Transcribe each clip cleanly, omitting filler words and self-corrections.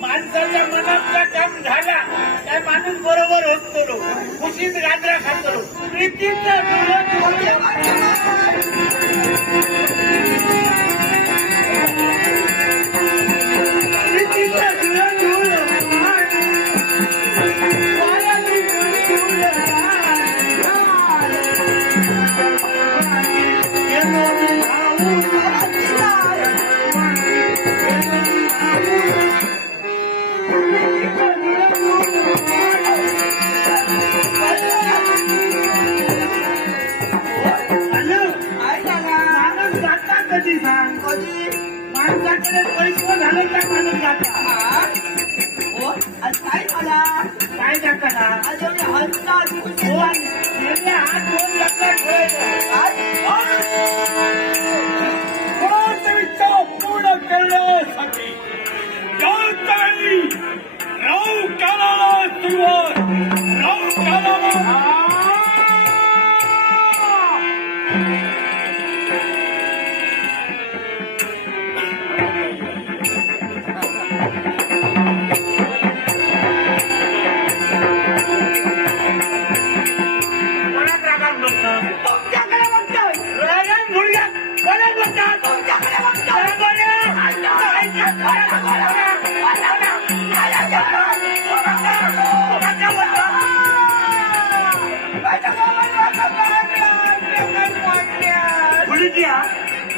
माणसाच्या मनातला काम झाला काय माणूस बरोबर होतो खुशीत गाजरा खातो प्रीतीचा पैसे झाले काय माणूस जाता काय झाला काय जाता हात 2 लक्षात पूर्ण करण्यासाठी काही राव कालाला सुरुवात राव कालाला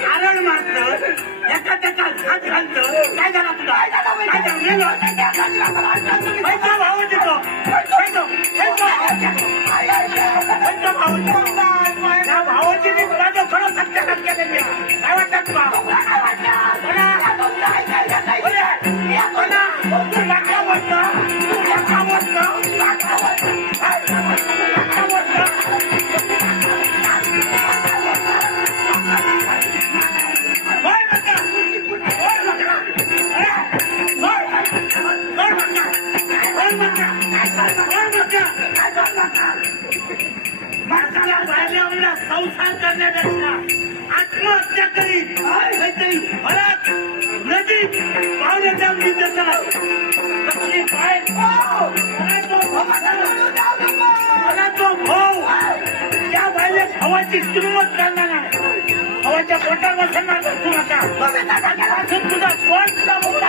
आरण मारत एका त्याचा हात घालत काय झाला तुला भाव देतो त्या भावाची मी माझं खरं सत्याघात केलेली काय वाटत माणसाला बाहेरला संसार करण्यापेक्षा आत्महत्या करीत काहीतरी घरात नदी पाहुणे जाऊन कसली पाय मला तो भाऊ त्या बाहेर भावाची किंमत करणार नाही भावाच्या पोटात बसणार बसू नका तुझा कोण सुद्धा